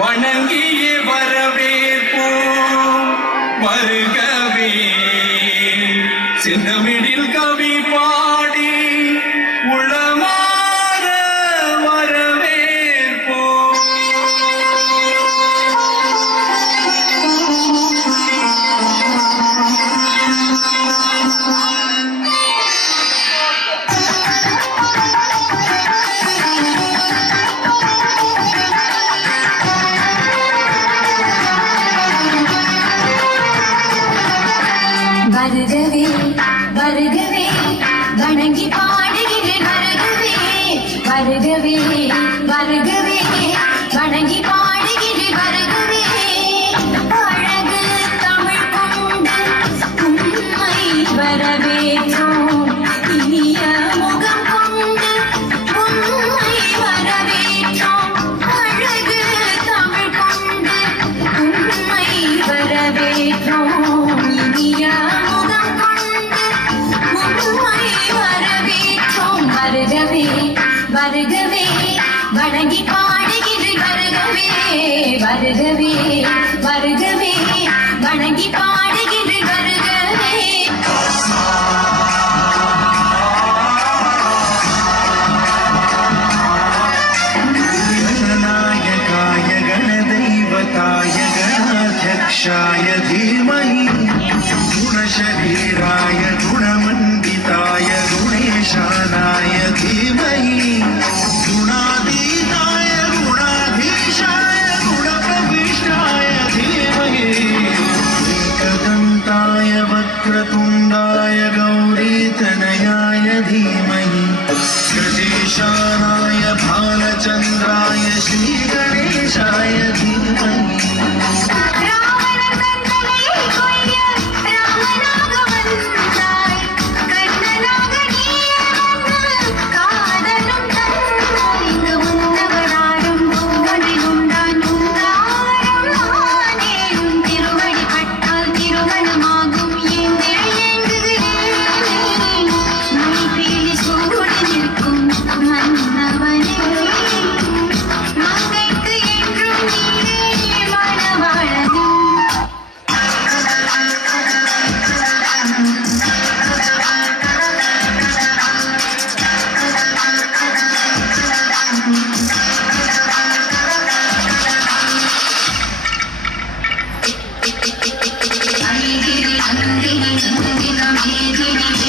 வணங்கியே வரவேற்போம் வருகவே செந்தமிழில் கவி பாடி உளமாற வரவேற்போம். வருகவே வருகவே வணங்கி பாடுகிறேன் வருகவே வருகவே வருகவே வணங்கி பாடுகிறேன் வருகவே அழகு தமிழ் கொண்டு உண்மை வரவேற்றோம் இனிய முகம் கொண்டு உண்மை வரவேற்றோம் அழகு தமிழ் கொண்டு உண்மை வரவேற்றோம் இனிய வருகவே வணங்கி பாடுகிறேன் வருகவே வருகவே வருகவே வணங்கி பாடுகிறேன் வருகவே. गणनायकाय गणदैवताय गणाध्यक्षाय धीमहि गुणशरीराय गुणमण्डिताय गुणेशानाय धीमहि गुणातीताय गुणाधीशाय गुणप्रविष्टाय धीमहि एकदन्ताय वक्रतुण्डाय गौरीतनयाय धीमहि गजेशानाय भालचन्द्राय श्रीगणेशाय धीमहि.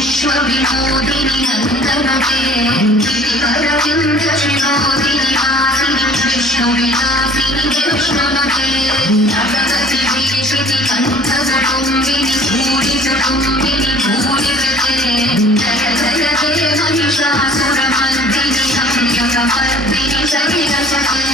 विश्वविनोदिनि नन्दनते गिरिवरविन्दशिरोदिनि वासिनि विष्णुविलासिनि विष्णुमते नगरति वीक्षिति कण्ठजटुम्बिनि भूरिजटुम्बिनि भूरिजते जय जय जय महिषासुरमर्दिनि संयमवर्दिनि शरीरसते.